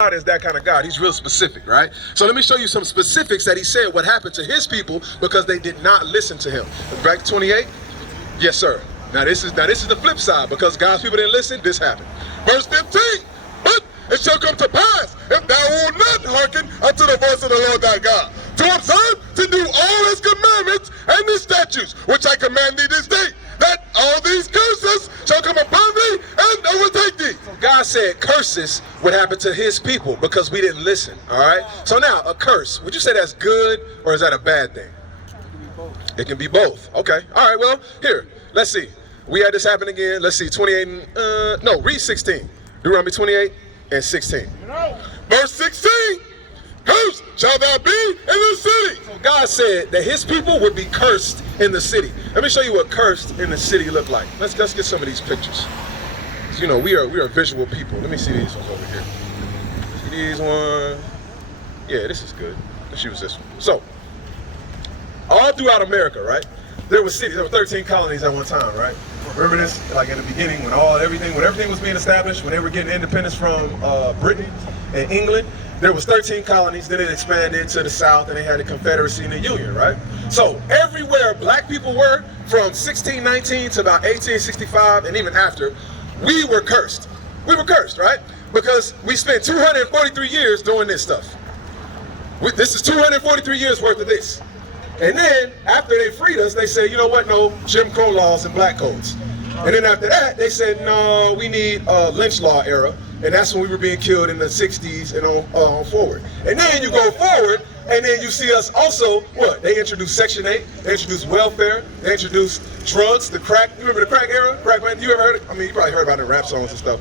God is that kind of God. He's real specific, right? So let me show you some specifics that he said what happened to his people because they did not listen to him. Back to 28. Yes, sir. Now this is the flip side because God's people didn't listen. This happened. Verse 15. But it shall come to pass if thou wilt not hearken unto the voice of the Lord thy God, to observe to do all his commandments and his statutes, which I command thee this day, that all these curses shall come upon thee and overtake thee. So God said curses would happen to his people because we didn't listen, all right? So now, a curse, would you say that's good or is that a bad thing? It can be both. Okay, all right, well, here, let's see. We had this happen again. Let's see, 28 and, no, read 16. Deuteronomy 28 and 16. Verse 16. Cursed shall thou be in the city. So God said that his people would be cursed in the city. Let me show you what cursed in the city look like. Let's get some of these pictures. So, you know, we are visual people. Let me see these ones over here. See these ones. Yeah, this is good. Let's use this one. So, all throughout America, right? There were cities. There were 13 colonies at one time, right? Remember this? Like in the beginning, when everything was being established, when they were getting independence from Britain and England. There was 13 colonies, then it expanded to the south, and they had the Confederacy and the Union, right? So everywhere black people were, from 1619 to about 1865, and even after, we were cursed. We were cursed, right? Because we spent 243 years doing this stuff. This is 243 years worth of this. And then, after they freed us, they said, you know what, no, Jim Crow laws and black codes. And then after that, they said, no, we need a lynch law era. And that's when we were being killed in the 60s and on forward. And then you go forward, and then you see us also, what? They introduced Section 8, they introduced welfare, they introduced drugs, the crack. You remember the crack era? Crack, man, you ever heard it? I mean, you probably heard about it in rap songs and stuff.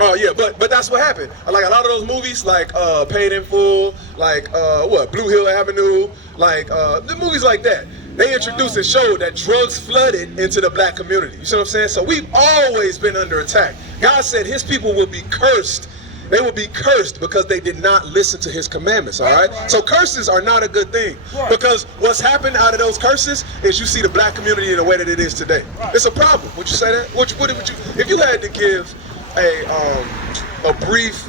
Oh yeah, but that's what happened. Like a lot of those movies, like Paid in Full, like Blue Hill Avenue, like the movies like that. They introduced and showed that drugs flooded into the black community. You see what I'm saying? So we've always been under attack. God said his people will be cursed. They will be cursed because they did not listen to his commandments, all right? So curses are not a good thing because what's happened out of those curses is you see the black community in the way that it is today. It's a problem. Would you say that? If you had to give a brief,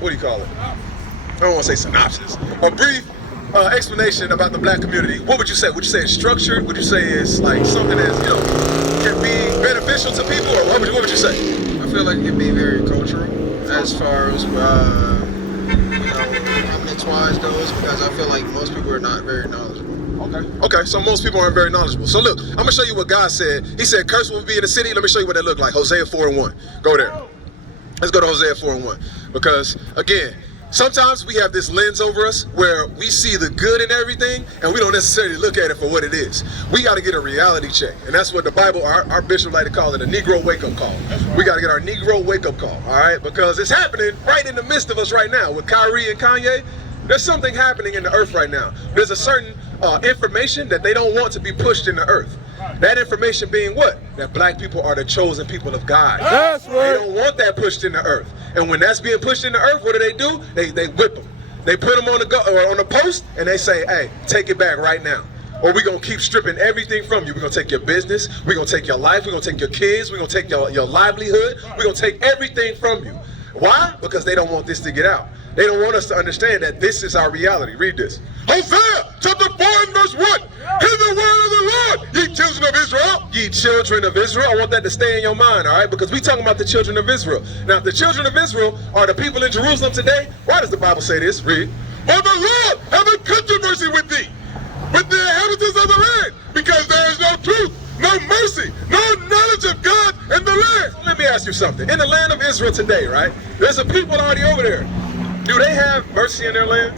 what do you call it? I don't want to say synopsis. A brief explanation about the black community. What would you say? Would you say it's structured? Would you say it's like something that's, you know, can be beneficial to people? Or what would you say? I feel like it can be very cultural as far as, you know, prominence-wise goes, because I feel like most people are not very knowledgeable. Okay, so most people aren't very knowledgeable. So look, I'm gonna show you what God said. He said, curse will be in the city. Let me show you what that looked like. Hosea 4:1. Go there. Let's go to Hosea 4:1. Because again, sometimes we have this lens over us where we see the good in everything and we don't necessarily look at it for what it is. We got to get a reality check. And that's what the Bible, our bishop like to call it, a Negro wake-up call. We got to get our Negro wake-up call, all right? Because it's happening right in the midst of us right now. With Kyrie and Kanye, there's something happening in the earth right now. There's a certain information that they don't want to be pushed in the earth. That information being what? That black people are the chosen people of God. That's right. They don't want that pushed in the earth. And when that's being pushed in the earth, what do? They whip them. They put them on the post and they say, hey, take it back right now. Or we're going to keep stripping everything from you. We're going to take your business. We're going to take your life. We're going to take your kids. We're going to take your livelihood. We're going to take everything from you. Why? Because they don't want this to get out. They don't want us to understand that this is our reality. Read this. Hosea chapter 4 and verse 1. Hear the word of the Lord, ye children of Israel. Ye children of Israel. I want that to stay in your mind, all right? Because we're talking about the children of Israel. Now, if the children of Israel are the people in Jerusalem today, why does the Bible say this? Read. For the Lord have a controversy with thee, with the inhabitants of the land, because there is no truth, no mercy, no knowledge of God in the land. Let me ask you something. In the land of Israel today, right, there's a people already over there. Do they have mercy in their land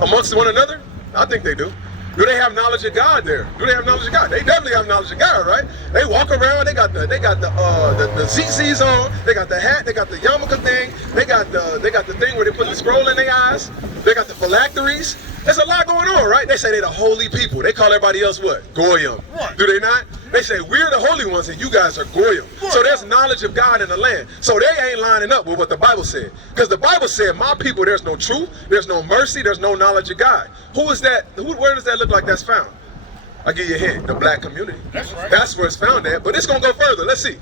amongst one another? I think they do. Do they have knowledge of God there? Do they have knowledge of God? They definitely have knowledge of God, right? They walk around. They got the ZZs on. They got the hat. They got the yarmulke thing. They got the thing where they put the scroll in their eyes. They got the phylacteries. There's a lot going on, right? They say they're the holy people. They call everybody else what? Goyim. Right. Do they not? They say we're the holy ones and you guys are Goyim. Right. So there's knowledge of God in the land. So they ain't lining up with what the Bible said. Because the Bible said, my people, there's no truth, there's no mercy, there's no knowledge of God. Who is that? Where does that look like that's found? I'll give you a hint. The black community. That's right. That's where it's found at. But it's going to go further. Let's see.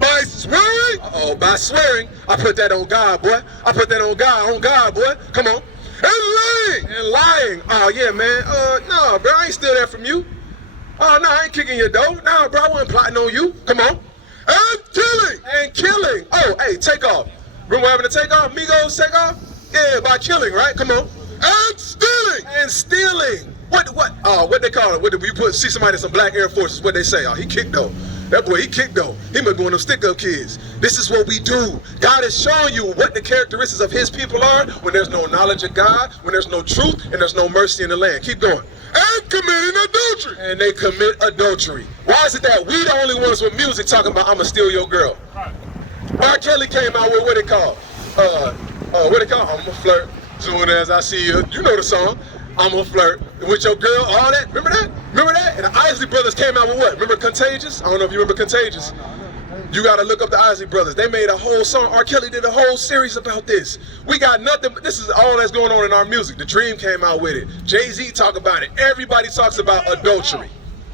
By swearing? Uh-oh, by swearing. I put that on God, boy. I put that on God, boy. Come on. And lying. And lying. Oh, yeah, man. No, bro, I ain't steal that from you. Oh, no, I ain't kicking your door. No, bro, I wasn't plotting on you. Come on. And killing. And killing. Oh, hey, take off. Remember what happened to take off? Migos take off? Yeah, by killing, right? Come on. And stealing. And stealing. What they call it? What, you see somebody in some black Air Forces, what they say? Oh, he kicked though. That boy, he kicked though. He been going to stick-up kids. This is what we do. God is showing you what the characteristics of his people are when there's no knowledge of God, when there's no truth, and there's no mercy in the land. Keep going. And committing adultery. And they commit adultery. Why is it that we the only ones with music talking about I'ma steal your girl? R. Kelly came out with what they call, I'ma flirt soon as I see you. You know the song. I'ma flirt with your girl, all that. Remember that? Remember that? And the Isley Brothers came out with what? Remember Contagious? I don't know if you remember Contagious. You gotta look up the Isley Brothers. They made a whole song. R. Kelly did a whole series about this. We got nothing, but this is all that's going on in our music. The Dream came out with it. Jay-Z talk about it. Everybody talks about adultery.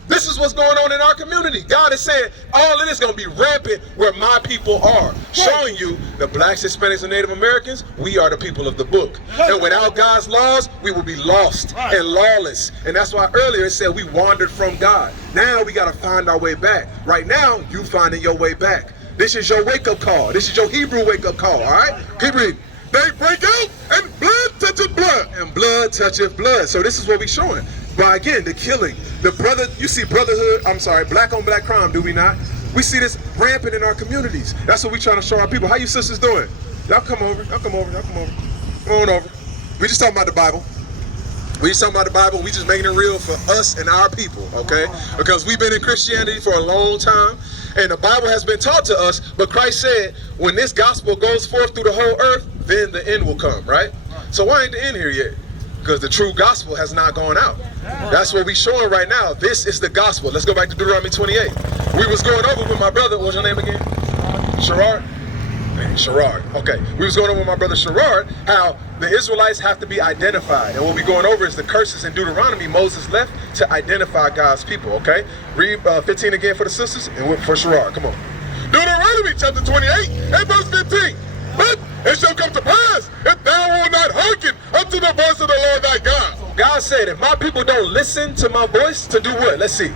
This is what's going on in our community. God is saying all of this is going to be rampant where my people are. Showing you the blacks, Hispanics, and Native Americans, we are the people of the book. And without God's laws, we will be lost and lawless. And that's why earlier it said we wandered from God. Now we got to find our way back. Right now, you finding your way back. This is your wake-up call. This is your Hebrew wake-up call, all right? Keep reading. They break out and blood touches blood. And blood touches blood. So this is what we're showing. By again, the killing, the brother, you see black on black crime, do we not? We see this rampant in our communities. That's what we trying to show our people. How you sisters doing? Y'all come over, y'all come over, y'all come over. Come on over. We just talking about the Bible. We just talking about the Bible. We just making it real for us and our people, okay? Because we've been in Christianity for a long time, and the Bible has been taught to us, but Christ said, when this gospel goes forth through the whole earth, then the end will come, right? So why ain't the end here yet? Because the true gospel has not gone out. That's what we're showing right now. This is the gospel. Let's go back to Deuteronomy 28. We was going over with my brother, what's your name again? Sherrard? Sherrard, okay. We was going over with my brother Sherrard, how the Israelites have to be identified. And what we're going over is the curses in Deuteronomy Moses left to identify God's people, okay? Read 15 again for the sisters and for Sherrard, come on. Deuteronomy chapter 28 and verse 15. But it shall come to pass, if thou wilt not hearken unto the voice of the Lord thy God. So God said, if my people don't listen to my voice, to do what? Let's see.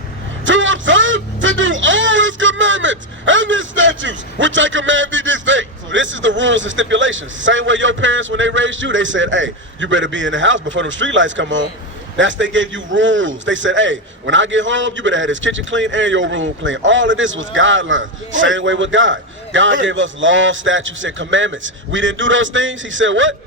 To observe, to do all his commandments and his statutes, which I command thee this day. So this is the rules and stipulations. Same way your parents, when they raised you, they said, hey, you better be in the house before the street lights come on. They gave you rules. They said, hey, when I get home, you better have this kitchen clean and your room clean. All of this was guidelines. Same way with God. God gave us laws, statutes, and commandments. We didn't do those things. He said what?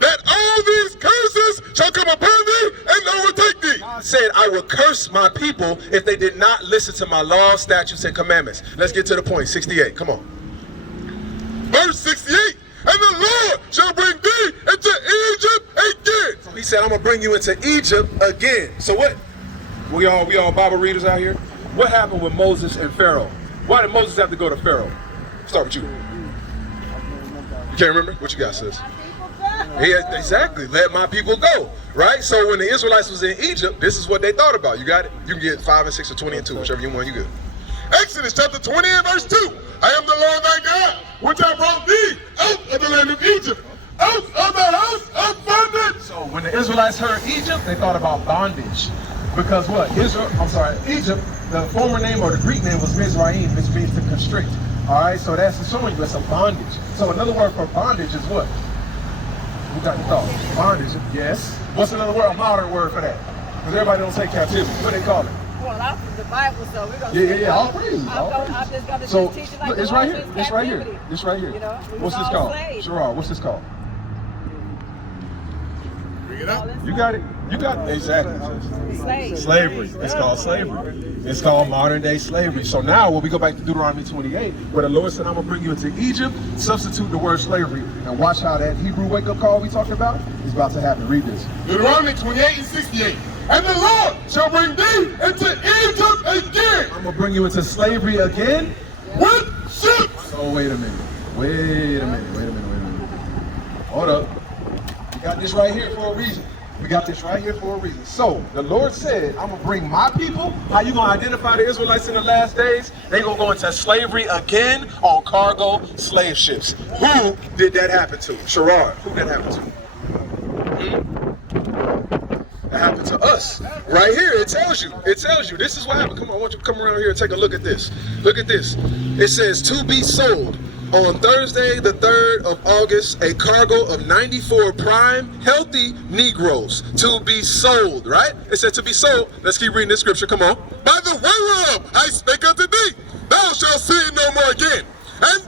That all these curses shall come upon thee and overtake thee. God said, I will curse my people if they did not listen to my laws, statutes, and commandments. Let's get to the point. 68. Come on. Verse 68. And the Lord shall bring thee into Egypt again. So he said, I'm going to bring you into Egypt again. So what? We all Bible readers out here? What happened with Moses and Pharaoh? Why did Moses have to go to Pharaoh? Start with you. You can't remember? What you got, sis? Exactly. Let my people go. Right? So when the Israelites was in Egypt, this is what they thought about. You got it? You can get 5 and 6 or 20 and 2, whichever you want, you good. Exodus chapter 20 and verse 2. I am the Lord thy God, which I brought thee out of the land of Egypt, out of the house of bondage. So when the Israelites heard Egypt, they thought about bondage. Because what? Egypt, the former name or the Greek name was Mizraim, which means to constrict. All right, so that's showing you it's a bondage. So another word for bondage is what? Who got the thought? Bondage, yes. What's another word, a modern word for that? Because everybody don't say captivity. What do they call it? Well, I'm from the Bible, so we're going to Yeah, all praise. I'm just going to So, teach it like it's the right Lord here. says It's right here. captivity. It's right here. You know, What's this called? Sherrod, what's this called? Bring it up. You got it. You got it. Exactly. Slavery. It's called slavery. It's called modern day slavery. So now when we go back to Deuteronomy 28, where the Lord said, I'm going to bring you into Egypt, substitute the word slavery, and watch how that Hebrew wake-up call we talked about is about to happen. Read this. Deuteronomy 28 and 68. And the Lord shall bring thee into Egypt again. I'm going to bring you into slavery again with ships. So wait a minute. Wait a minute. Hold up. You got this right here for a reason. We got this right here for a reason. So the Lord said, I'm gonna bring my people. How you gonna identify the Israelites in the last days? They gonna go into slavery again on cargo slave ships. Who did that happen to? Sherrod. Who did that happen to? That happened to us. Right here, it tells you. It tells you. This is what happened. Come on, I want you to come around here and take a look at this. Look at this. It says to be sold. On Thursday, the 3rd of August, a cargo of 94 prime, healthy Negroes to be sold, right? It said to be sold. Let's keep reading this scripture, come on. By the way whereof I spake unto thee, thou shalt see it no more again. And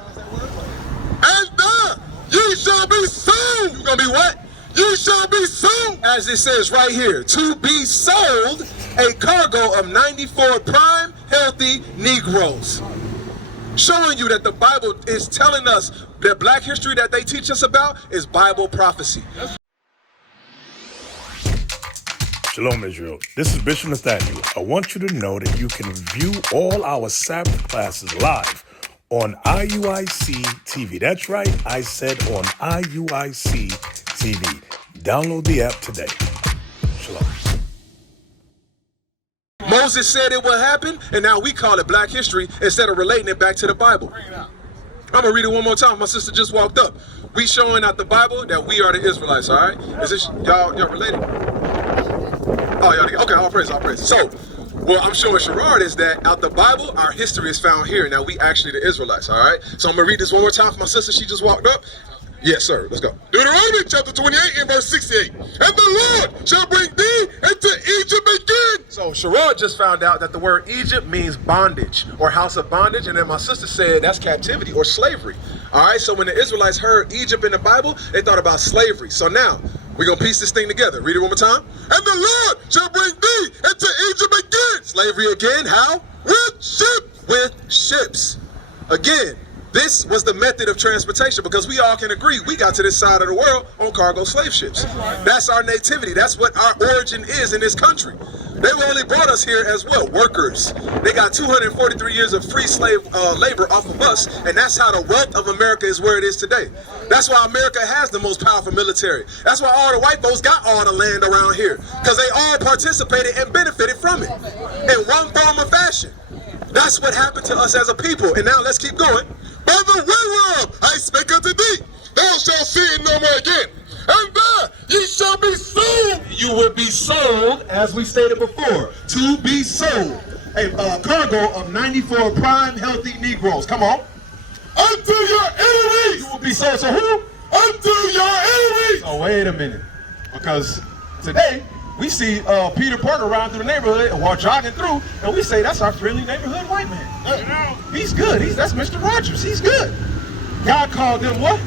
ye shall be sold. You're gonna be what? You shall be sold. As it says right here, to be sold, a cargo of 94 prime, healthy Negroes. Showing you that the Bible is telling us that black history that they teach us about is Bible prophecy. Shalom, Israel. This is Bishop Nathaniel. I want you to know that you can view all our Sabbath classes live on IUIC TV. That's right, I said on IUIC TV. Download the app today. Shalom. Moses said it would happen, and now we call it black history instead of relating it back to the Bible. I'm gonna read it one more time. My sister just walked up. We showing out the Bible that we are the Israelites, all right? Is this, y'all related? Oh, y'all, okay, all praise. So, what I'm showing Sherrod is that out the Bible, our history is found here. Now we actually the Israelites, all right? So I'm gonna read this one more time for my sister. She just walked up. Yes, sir. Let's go. Deuteronomy chapter 28 and verse 68. And the Lord shall bring thee into Egypt again. So Sherrod just found out that the word Egypt means bondage or house of bondage. And then my sister said that's captivity or slavery. All right. So when the Israelites heard Egypt in the Bible, they thought about slavery. So now we're going to piece this thing together. Read it one more time. And the Lord shall bring thee into Egypt again. Slavery again. How? With ships. With ships. Again. This was the method of transportation because we all can agree we got to this side of the world on cargo slave ships. That's our nativity. That's what our origin is in this country. They only brought us here as well, workers. They got 243 years of free slave labor off of us, and that's how the wealth of America is where it is today. That's why America has the most powerful military. That's why all the white folks got all the land around here because they all participated and benefited from it in one form or fashion. That's what happened to us as a people. And now let's keep going. By the way whereof I spake unto thee, thou shalt see it no more again. And there ye shall be sold. You will be sold, as we stated before, to be sold. A cargo of 94 prime healthy Negroes. Come on. Unto your enemies. You will be sold to who? Unto your enemies. Oh, wait a minute. Because today, we see Peter Parker around through the neighborhood and walk jogging through, and we say that's our friendly neighborhood white man. He's good. That's Mr. Rogers. He's good. God called them what?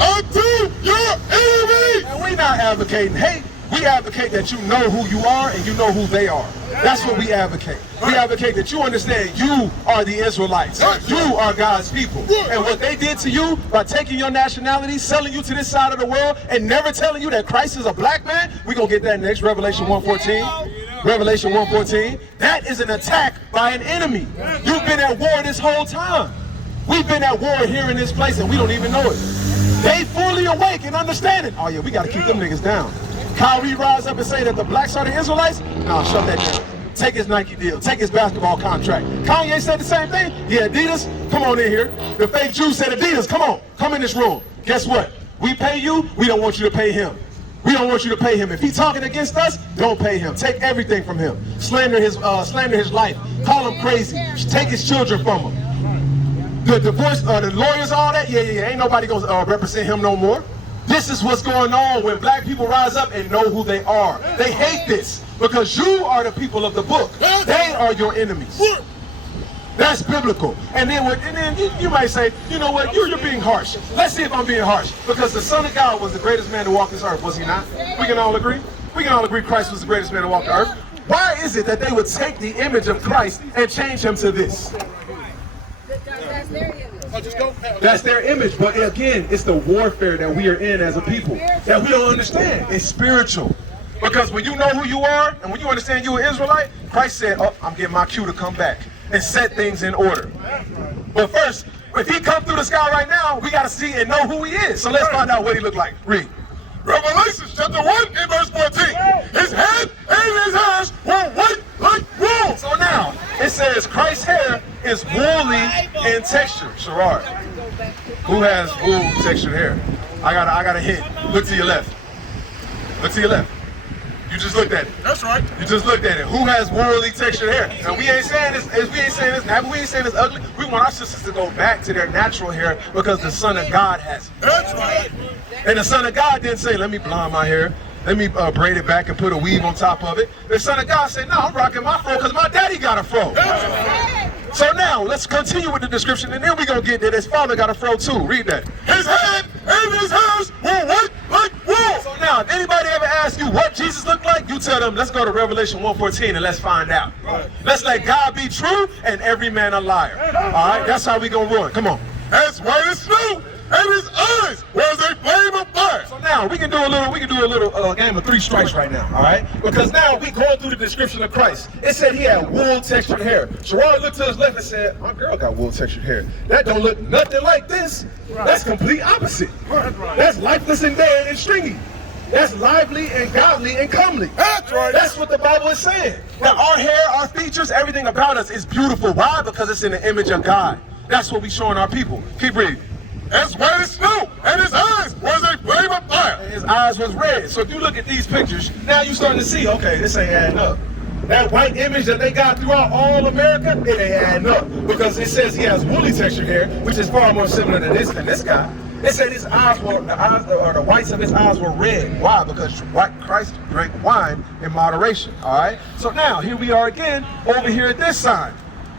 Unto your enemies. And we not advocating hate. We advocate that you know who you are and you know who they are. That's what we advocate. We advocate that you understand you are the Israelites. You are God's people. And what they did to you by taking your nationality, selling you to this side of the world, and never telling you that Christ is a black man, we're going to get that next, Revelation 1:14. Revelation 1:14. That is an attack by an enemy. You've been at war this whole time. We've been at war here in this place and we don't even know it. They fully awake and understand it. Oh yeah, we got to keep them niggas down. Kyrie rise up and say that the blacks are the Israelites? No, shut that down. Take his Nike deal. Take his basketball contract. Kanye said the same thing. Yeah, Adidas, come on in here. The fake Jew said, Adidas, come on. Come in this room. Guess what? We pay you. We don't want you to pay him. We don't want you to pay him. If he's talking against us, don't pay him. Take everything from him. Slander his life. Call him crazy. Take his children from him. The divorce, the lawyers, all that. Yeah. Ain't nobody gonna represent him no more. This is what's going on when black people rise up and know who they are. They hate this because you are the people of the book. They are your enemies. That's biblical. And then you might say, you know what, you're being harsh. Let's see if I'm being harsh. Because the Son of God was the greatest man to walk this earth, was he not? We can all agree? We can all agree Christ was the greatest man to walk the earth. Why is it that they would take the image of Christ and change him to this? That's their image. That's their image, but again, it's the warfare that we are in as a people that we don't understand. It's spiritual. Because when you know who you are and when you understand you're an Israelite, Christ said, oh, I'm getting my cue to come back and set things in order. But first, if he come through the sky right now, we got to see and know who he is. So let's find out what he looked like. Read. Revelation chapter 1 and verse 14. His head and his hairs were white like wool. So now, it says Christ's hair is woolly in texture. Sherrod, who has wool textured hair? I got a hint. Look to your left. Look to your left. You just looked at it. That's right. You just looked at it. Who has woolly textured hair? And we ain't saying this ugly. We want our sisters to go back to their natural hair because the Son of God has it. That's right. And the Son of God didn't say, let me blonde my hair. Let me braid it back and put a weave on top of it. The Son of God said, no, I'm rocking my fro because my daddy got a fro. That's right. So now, let's continue with the description, and then we're going to get that his father got a fro too. Read that. His head and his hairs were white like wool. So now, if anybody ever asks you what Jesus looked like, you tell them, let's go to Revelation 1:14 and let's find out. Right. Let's let God be true and every man a liar. All right, that's how we going to run. Come on. As white as snow, and his eyes was a flame of fire. So now we can do a little game of 3 strikes right now, all right? Because now we going through the description of Christ. It said he had wool textured hair. Sherrod looked to his left and said, my girl got wool textured hair. That don't look nothing like this. Right. That's complete opposite. Right. That's lifeless and dead and stringy. That's lively and godly and comely. That's right. That's what the Bible is saying. Now our hair, our features, everything about us is beautiful. Why? Because it's in the image of God. That's what we showing our people. Keep reading. As white as snow, and his eyes was a flame of fire. And his eyes was red. So if you look at these pictures, now you're starting to see, okay, this ain't adding up. That white image that they got throughout all America, it ain't adding up. Because it says he has woolly textured hair, which is far more similar to this guy. It said his eyes were, the whites of his eyes were red. Why? Because Christ drank wine in moderation, all right? So now, here we are again, over here at this sign.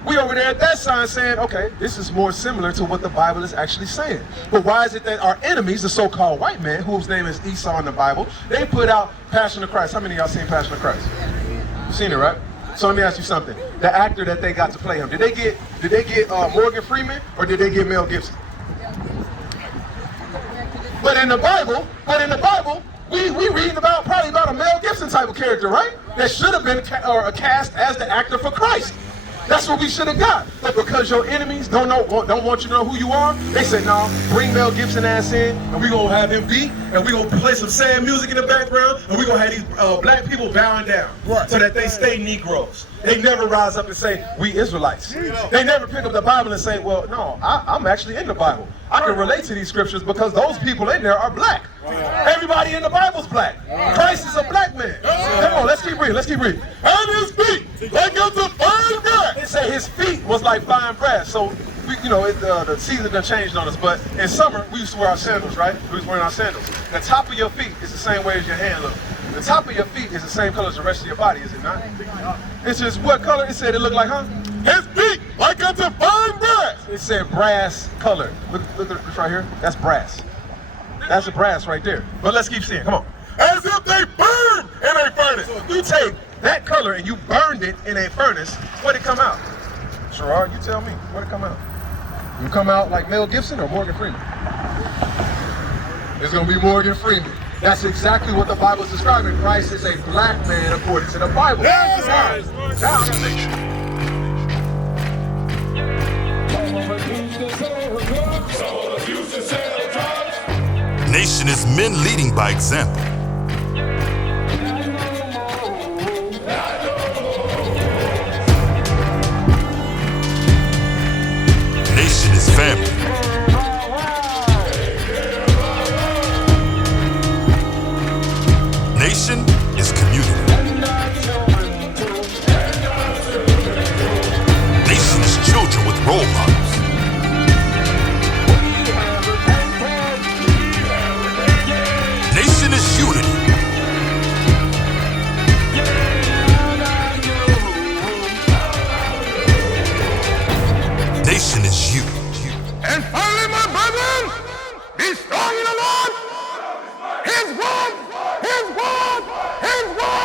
We over there at that sign saying, okay, this is more similar to what the Bible is actually saying. But why is it that our enemies, the so-called white man, whose name is Esau in the Bible, they put out Passion of Christ? How many of y'all seen Passion of Christ? You've seen it, right? So let me ask you something. The actor that they got to play him, did they get Morgan Freeman or did they get Mel Gibson? But in the Bible, we reading probably about a Mel Gibson type of character, right? That should have been cast as the actor for Christ. That's what we should have got. But because your enemies don't want you to know who you are, they said, no, bring Mel Gibson ass in, and we're going to have him beat, and we're going to play some sad music in the background, and we're going to have these black people bowing down so that they stay Negroes. They never rise up and say, we Israelites. They never pick up the Bible and say, well, no, I'm actually in the Bible. I can relate to these scriptures because those people in there are black. Everybody in the Bible's black. Christ is a black man. Come on, let's keep reading. And his feet like unto fine brass. It said his feet was like fine brass. So, the season done changed on us, but in summer, we used to wear our sandals, right? We was wearing our sandals. The top of your feet is the same way as your hand looks. The top of your feet is the same color as the rest of your body, is it not? It's just what color it said it looked like, huh? His feet like unto fine brass. It said brass color. Look at this right here. That's brass. That's a brass right there. But let's keep seeing. Come on. As if they burned in a furnace. So if you take that color and you burned it in a furnace, what'd it come out? Sherrod, you tell me. What'd it come out? You come out like Mel Gibson or Morgan Freeman? It's gonna be Morgan Freeman. That's exactly what the Bible is describing. Christ is a black man according to the Bible. Yes, Nation is men leading by example. Nation is family. Nation is community. Nation is children with role models. Nation is unity. Nation is you. And finally, my brethren, be strong in the Lord. His word, his word, his word.